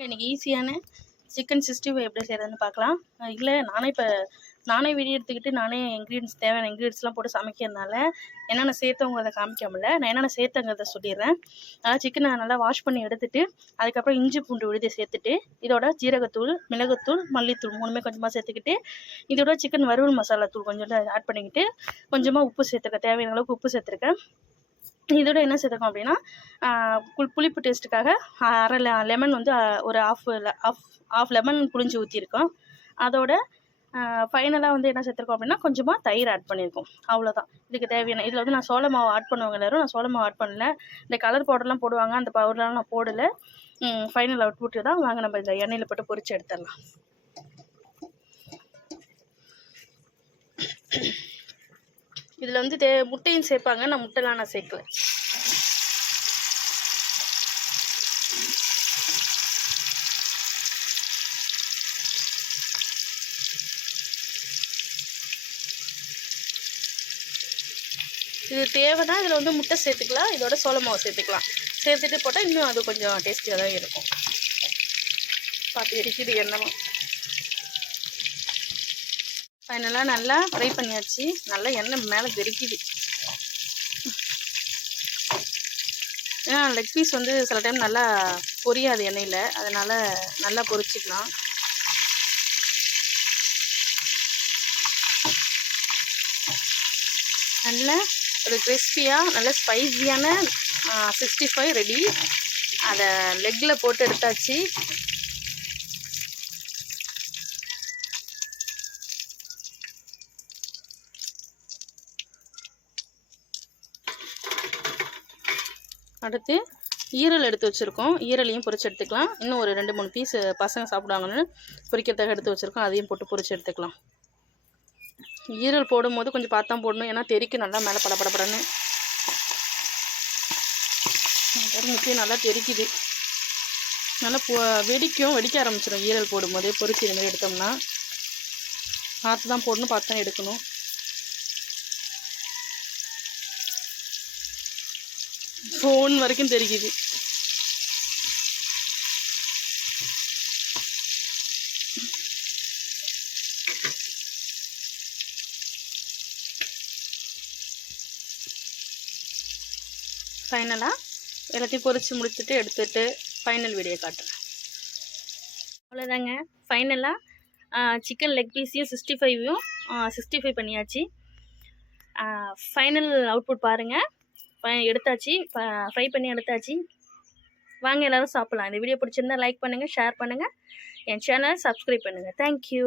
இன்னைக்கு ஈஸியான சிக்கன் 65 எப்படி செய்கிறதுன்னு பார்க்கலாம். இல்லை நானே வீடியோ எடுத்துக்கிட்டு நானே தேவையான இன்க்ரீடியன்ஸ்லாம் போட்டு சமைக்கிறதுனால என்னென்ன சேர்த்தவங்கிறத காமிக்க முடியல. நான் என்னென்ன சேர்த்தங்கிறத சொல்லிடுறேன். அதாவது சிக்கனை நல்லா வாஷ் பண்ணி எடுத்துட்டு அதுக்கப்புறம் இஞ்சி பூண்டு விழுதி சேர்த்துட்டு இதோட ஜீரகத்தூள், மிளகுத்தூள், மல்லித்தூள் 3மே கொஞ்சமாக சேர்த்துக்கிட்டு இதோட சிக்கன் வறுவல் மசாலா தூள் கொஞ்சம் ஆட் பண்ணிக்கிட்டு கொஞ்சமாக உப்பு சேர்த்துருக்கேன். தேவையான அளவுக்கு உப்பு சேர்த்துருக்கேன். இதோட என்ன சேர்த்துக்கோம் அப்படின்னா புளிப்பு டேஸ்ட்டுக்காக அரை லெமன் வந்து ஒரு ஆஃப் லெமன் புளிஞ்சு ஊற்றிருக்கோம். அதோட ஃபைனலாக வந்து என்ன சேர்த்துருக்கோம் அப்படின்னா கொஞ்சமாக தயிர் ஆட் பண்ணியிருக்கோம். அவ்வளோதான் இதுக்கு தேவையான. இதில் வந்து நான் சோள மாவு ஆட் பண்ணுவாங்க எல்லோரும். நான் சோள மாவு ஆட் பண்ணல. இந்த கலர் பவுடர்லாம் போடுவாங்க, அந்த பவுடர்லாம் நான் போடலை. ஃபைனல் அவுட்புட்டு தான். வாங்க நம்ம இந்த எண்ணெயில் போட்டு பொரிச்சு எடுத்துடலாம். இதில் வந்து முட்டையும் சேர்ப்பாங்க. நான் முட்டைலாம் நான் சேர்க்கல. இது தேவைன்னா இதில் வந்து முட்டை சேர்த்துக்கலாம், இதோட சோள மாவு சேர்த்துக்கலாம். சேர்த்துட்டு போட்டால் இன்னும் அது கொஞ்சம் டேஸ்டியாக தான் இருக்கும். பார்த்து எரிக்குது எண்ணெய். ஃபைனலாக நல்லா ஃப்ரை பண்ணியாச்சு. நல்லா எண்ணெய் மேலே வெடிக்குது. ஏன்னா லெக் பீஸ் வந்து சில டைம் நல்லா பொரியாது எண்ணெயில், அதனால் நல்லா பொரிச்சிக்கலாம். நல்ல ஒரு கிறிஸ்பியாக நல்ல ஸ்பைஸியான 65 ரெடி. அதை லெக்கில் போட்டு எடுத்தாச்சு. அடுத்து ஈரல் எடுத்து வச்சுருக்கோம். ஈரலையும் பொரிச்சு எடுத்துக்கலாம். இன்னும் ஒரு 2-3 பீஸ் பசங்க சாப்பிடுவாங்கன்னு பொரிக்கிறதுக்காக எடுத்து வச்சுருக்கோம். அதையும் போட்டு பொரிச்சு எடுத்துக்கலாம். ஈரல் போடும்போது கொஞ்சம் பார்த்தா போடணும், ஏன்னா தெரிக்கும் நல்லா மேலே படப்படப்படன்னு. நல்லா தெரிக்குது. நல்லா வெடிக்க ஆரம்பிச்சிடும் ஈரல் போடும்போது. பொரிச்சு இது மாதிரி எடுத்தோம்னா பார்த்து தான் போடணும், பார்த்து தான் எடுக்கணும். ஃபோன் வரைக்கும் தெரிக்குது. ஃபைனலாக எல்லாத்தையும் பொரித்து முடிச்சுட்டு எடுத்துகிட்டு ஃபைனல் வீடியோ காட்டுறேன். அவ்வளோதாங்க. ஃபைனலாக சிக்கன் லெக் பீஸையும் 65 பண்ணியாச்சு. ஃபைனல் அவுட்புட் பாருங்கள். எடுத்தாச்சு, ஃப்ரை பண்ணி எடுத்தாச்சு. வாங்க எல்லோரும் சாப்பிட்லாம். இந்த வீடியோ பிடிச்சிருந்தா லைக் பண்ணுங்கள், ஷேர் பண்ணுங்கள், என் சேனலை சப்ஸ்கிரைப் பண்ணுங்கள். தேங்க்யூ.